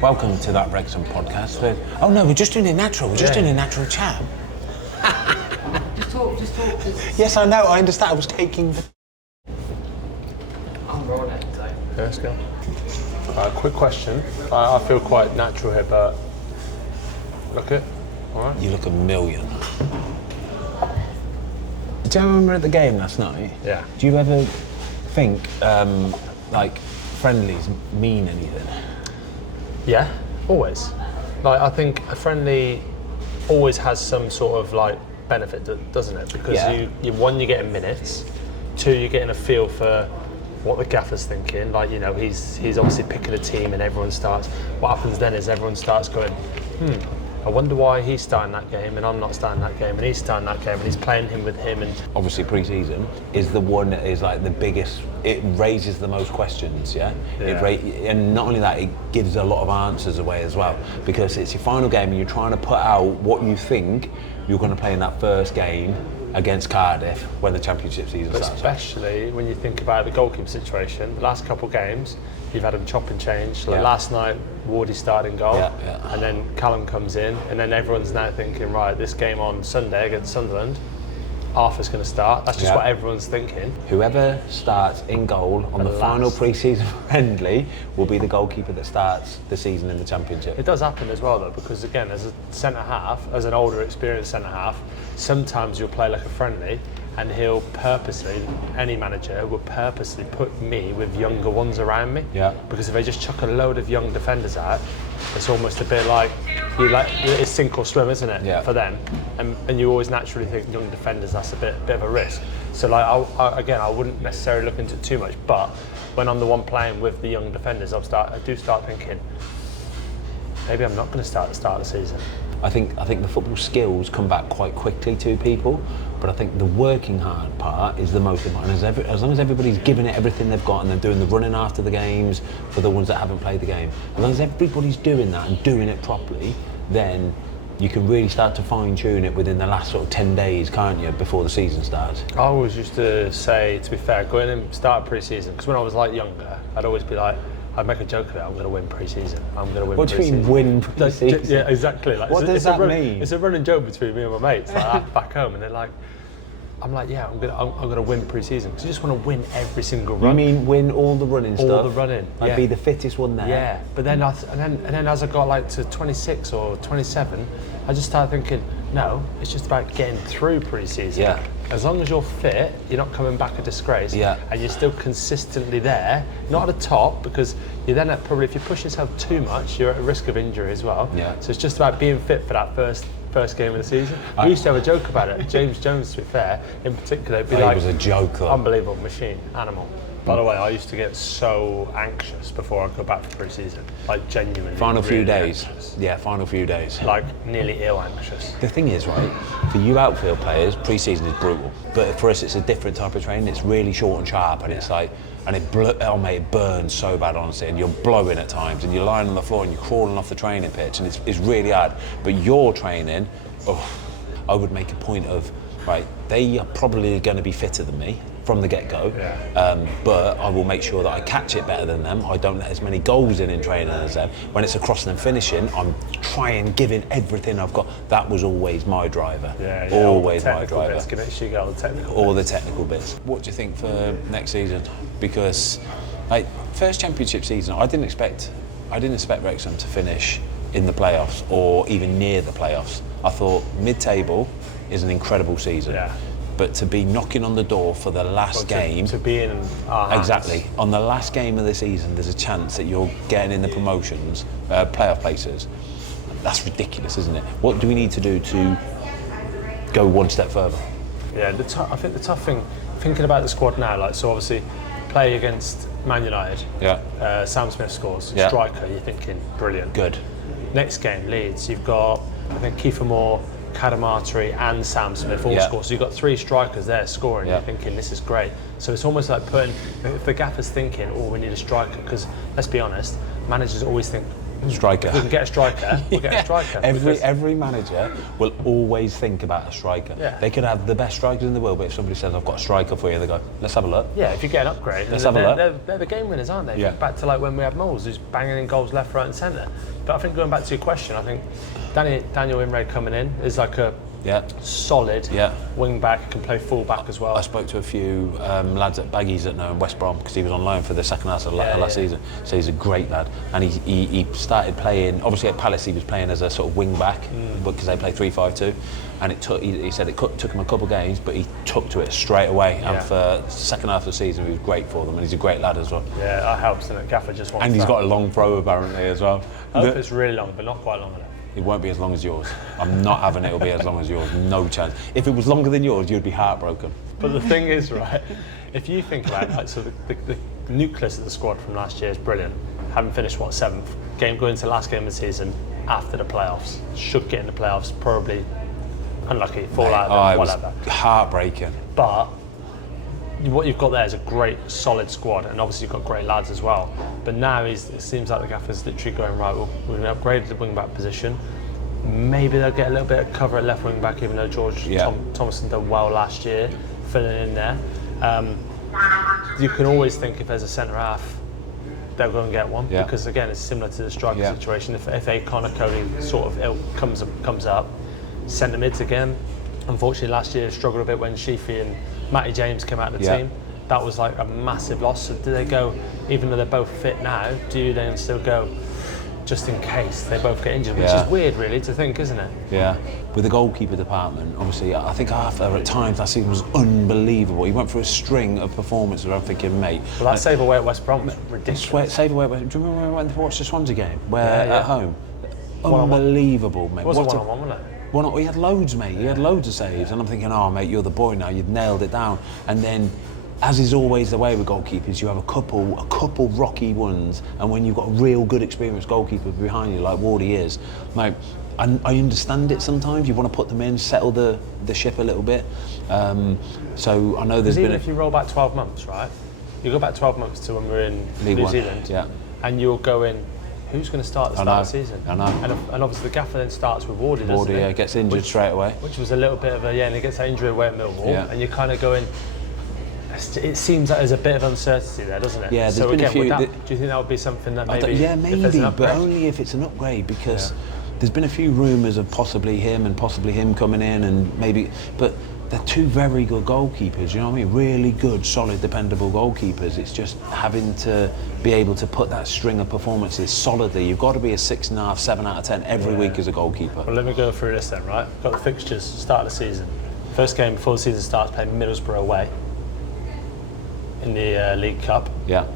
Welcome to that Wrexham podcast. Oh no, we're just doing it natural. We're just doing a natural chat. Just talk. Yes, I know. I understand. I was taking the... I'm rolling it, so. Yeah, let's go. Quick question. I feel quite natural here, but look it. All right. You look a million. Do you remember at the game last night? Yeah. Do you ever think like friendlies mean anything? Yeah, always. Like I think a friendly always has some sort of like benefit, doesn't it? Because you one, you're getting minutes. Two, you're getting a feel for what the gaffer's thinking. Like, you know, he's obviously picking a team, and everyone starts. What happens then is everyone starts going, I wonder why he's starting that game and I'm not starting that game, and he's starting that game and he's playing him with him. And obviously pre-season is the one that is like the biggest. It raises the most questions, and not only that, it gives a lot of answers away as well, because it's your final game and you're trying to put out what you think you're going to play in that first game against Cardiff when the Championship season starts. Especially when you think about the goalkeeper situation, the last couple of games you've had him chop and change. Like last night, Wardy started in goal, and then Callum comes in, and then everyone's now thinking, right, this game on Sunday against Sunderland, Arthur's going to start. That's just what everyone's thinking. Whoever starts in goal on the final pre-season friendly will be the goalkeeper that starts the season in the Championship. It does happen as well, though, because again, as a centre-half, as an older, experienced centre-half, sometimes you'll play like a friendly, and he'll purposely, any manager will purposely put me with younger ones around me. Yeah. Because if they just chuck a load of young defenders out, it's almost a bit like it's sink or swim, isn't it? Yeah. For them, and you always naturally think young defenders, that's a bit of a risk. So like I wouldn't necessarily look into it too much, but when I'm the one playing with the young defenders, I do start thinking, maybe I'm not going to start at the start of the season. I think the football skills come back quite quickly to people, but I think the working hard part is the most important. As long as everybody's giving it everything they've got and they're doing the running after the games for the ones that haven't played the game, as long as everybody's doing that and doing it properly, then you can really start to fine-tune it within the last sort of 10 days, can't you, before the season starts? I always used to say, to be fair, go in and start pre-season, because when I was like younger, I'd always be like, I'd make a joke of it, I'm going to win pre-season. What do you mean win pre-season? Yeah, exactly. Like, what does that mean? It's a running joke between me and my mates, like back home, and they're like, I'm like, yeah, I'm gonna win pre-season, because you just want to win every single run. You mean win all the running stuff? All the running. I'd be the fittest one there. Yeah, but then and then as I got like to 26 or 27, I just started thinking, no, it's just about getting through pre-season. Yeah. As long as you're fit, you're not coming back a disgrace, and you're still consistently there, not at the top, because you're then probably, if you push yourself too much, you're at a risk of injury as well. Yeah. So it's just about being fit for that first game of the season. We used to have a joke about it. James Jones, to be fair, in particular, it'd be like, he was a joker. Unbelievable machine, animal. By the way, I used to get so anxious before I go back for pre-season, like genuinely. Final few really days. Anxious. Yeah, final few days. Like nearly ill anxious. The thing is, right, for you outfield players, pre-season is brutal. But for us, it's a different type of training. It's really short and sharp, and it's like, and it burns so bad, honestly, and you're blowing at times, and you're lying on the floor and you're crawling off the training pitch, and it's really hard. But your training, I would make a point of, right, they are probably going to be fitter than me from the get-go, but I will make sure that I catch it better than them. I don't let as many goals in training as them. When it's across and finishing, I'm trying, giving everything I've got. That was always my driver. Always my driver. Bits, can actually get all the technical all bits. the technical bits. What do you think for next season? Because, like, first Championship season, I didn't expect Wrexham to finish in the playoffs or even near the playoffs. I thought mid-table is an incredible season. Yeah. But to be knocking on the door for the last game... To be in our hands. Exactly. On the last game of the season, there's a chance that you're getting in the promotions, playoff places. That's ridiculous, isn't it? What do we need to do to go one step further? Yeah, I think the tough thing, thinking about the squad now, like, so obviously play against Man United. Yeah. Sam Smith scores. Yeah. Striker, you're thinking, brilliant. Good. Next game, Leeds, you've got, I think, Kiefer Moore, Kadamatri and Sam Smith all score. So you've got three strikers there scoring. You're thinking, this is great. So it's almost like putting, if the gaffer's thinking, oh, we need a striker, because let's be honest, managers always think, Striker. If we can get a striker, we'll get a striker. Every manager will always think about a striker. Yeah. They could have the best strikers in the world, but if somebody says, I've got a striker for you, they go, let's have a look. Yeah, if you get an upgrade, Let's have a look. they're the game winners, aren't they? Yeah. Back to like when we had Moles, who's banging in goals left, right and centre. But I think going back to your question, I think Daniel Imre coming in is like a solid wing back, can play full back as well. I spoke to a few lads at Baggies that know in West Brom because he was on loan for the second half of last season. So he's a great lad, and he started playing. Obviously at Palace he was playing as a sort of wing back, because they play 3-5-2, and he said it took him a couple of games, but he took to it straight away. And for the second half of the season he was great for them, and he's a great lad as well. Yeah, that helps, and Gaffer just wants. And he's got a long throw apparently as well. I hope it's really long, but not quite long enough. It won't be as long as yours. I'm not having it'll be as long as yours. No chance. If it was longer than yours, you'd be heartbroken. But the thing is, right, if you think about it, like, so the nucleus of the squad from last year is brilliant. Having finished, 7th? Going into the last game of the season after the playoffs. Should get in the playoffs, probably unlucky, fall out of it, whatever. Was heartbreaking. But what you've got there is a great, solid squad, and obviously you've got great lads as well. But now it seems like the Gaffer's literally going, right, we're going to upgrade the wing-back position. Maybe they'll get a little bit of cover at left wing-back, even though Thomason did well last year, filling in there. You can always think if there's a centre-half, they'll go and get one, because again, it's similar to the striker situation. If a Connor Cody sort of ilk comes up, centre mids again. Unfortunately, last year struggled a bit when Sheafy and Matty James came out of the team. That was like a massive loss. So do they go, even though they're both fit now, do you then still go just in case they both get injured? Which is weird, really, to think, isn't it? Yeah. With the goalkeeper department, obviously, I think Arthur at times that season was unbelievable. He went through a string of performances where I'm thinking, mate. Well, that save away at West Brom was ridiculous. Save away at West Brom. Do you remember when we went to watch the Swansea game? At home? Unbelievable, mate. It was a one-on-one, wasn't it? Well, he had loads, mate. He had loads of saves, and I'm thinking, oh, mate, you're the boy now. You've nailed it down. And then, as is always the way with goalkeepers, you have a couple rocky ones, and when you've got a real good experienced goalkeeper behind you, like Wardy is, mate, I understand it sometimes. You want to put them in, settle the ship a little bit. So I know there's been. Even if you roll back 12 months, right? You go back 12 months to when we're in New Zealand, and you'll go in. Who's going to start at the start of the season? I know. And obviously the Gaffer then starts with Wardy, doesn't he? Gets injured straight away. Which was a little bit of and he gets that injury away at Millwall, and you're kind of going. It seems like there's a bit of uncertainty there, doesn't it? Yeah, there's so been again, a few. do you think that would be something that maybe? Yeah, maybe, but only if it's an upgrade, because there's been a few rumours of possibly him coming in, and maybe, but. They're two very good goalkeepers, you know what I mean? Really good, solid, dependable goalkeepers. It's just having to be able to put that string of performances solidly. You've got to be a 6.5, 7 out of 10 every week as a goalkeeper. Well, let me go through this then, right? Got the fixtures, start of the season. First game before the season starts, playing Middlesbrough away in the League Cup. Yeah.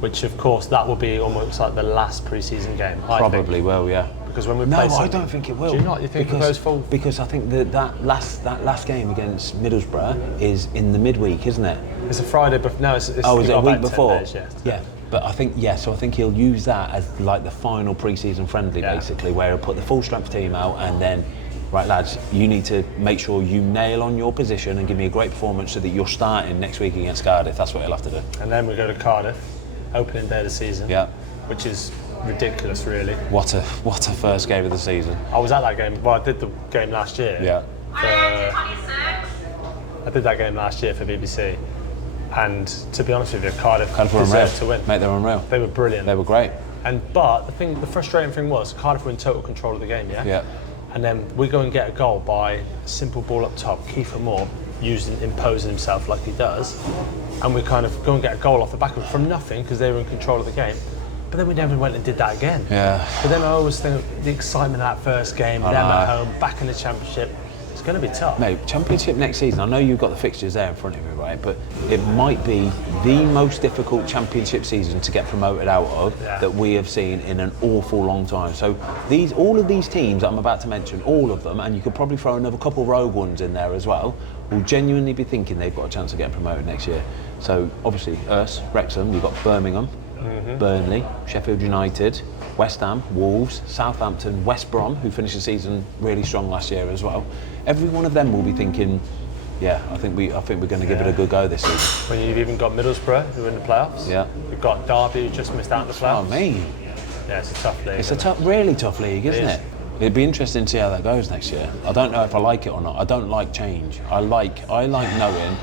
Which, of course, that will be almost like the last pre-season game. Probably will, yeah. Because when we play I don't think it will. Do you not? You think it goes full? Because I think that last game against Middlesbrough is in the midweek, isn't it? It's a Friday, but no, it's is it a week before? Days, yeah. But I think so I think he'll use that as like the final pre-season friendly, basically, where he'll put the full strength team out, and then, right, lads, you need to make sure you nail on your position and give me a great performance so that you're starting next week against Cardiff. That's what he'll have to do. And then we go to Cardiff, opening day of the season. Yeah. Which is ridiculous, really. What a first game of the season. I was at that game. Well, I did the game last year. Yeah. I did that game last year for BBC, and to be honest with you, Cardiff deserved to win. Mate, they were unreal. They were brilliant. They were great. But the frustrating thing was Cardiff were in total control of the game. Yeah. And then we go and get a goal by a simple ball up top. Kiefer Moore imposing himself like he does, and we kind of go and get a goal off the back of it from nothing because they were in control of the game. But then we never went and did that again. Yeah. But then I always think the excitement of that first game, them at home, back in the Championship, it's going to be tough. Mate, Championship next season, I know you've got the fixtures there in front of you, right? But it might be the most difficult Championship season to get promoted out of that we have seen in an awful long time. So all of these teams that I'm about to mention, all of them, and you could probably throw another couple rogue ones in there as well, will genuinely be thinking they've got a chance of getting promoted next year. So obviously, Wrexham, you've got Birmingham, Burnley, Sheffield United, West Ham, Wolves, Southampton, West Brom, who finished the season really strong last year as well. Every one of them will be thinking, I think we're going to give it a good go this season. When you've even got Middlesbrough, who are in the playoffs. Yeah. You've got Derby, who just missed out in the playoffs. Oh, me. Yeah, it's a tough league. It's a really tough league, isn't it? It'd be interesting to see how that goes next year. I don't know if I like it or not. I don't like change. I like knowing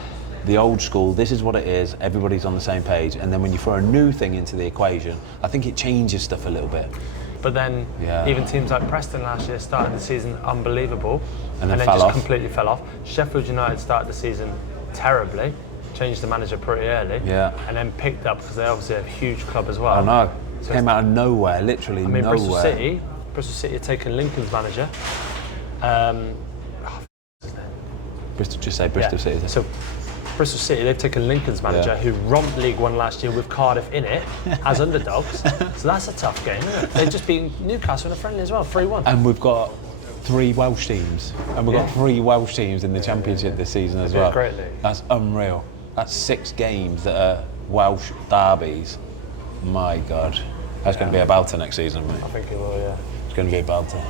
the old school, this is what it is, everybody's on the same page, and then when you throw a new thing into the equation, I think it changes stuff a little bit. But then even teams like Preston last year started the season unbelievable and then just completely fell off. Sheffield United started the season terribly, changed the manager pretty early, and then picked up because they obviously have a huge club as well. I know. So came out of nowhere, literally nowhere. Bristol City had taken Lincoln's manager. Bristol City. So Bristol City, they've taken Lincoln's manager who romped League One last year with Cardiff in it as underdogs. So that's a tough game, isn't it? They've just beaten Newcastle in a friendly as well, 3-1. And we've got 3 Welsh teams. And we've got 3 Welsh teams in the Championship this season as well. Great league. That's unreal. That's 6 games that are Welsh derbies. My God. That's going to be a belter next season, mate. I think it will, yeah. It's going to be a belter.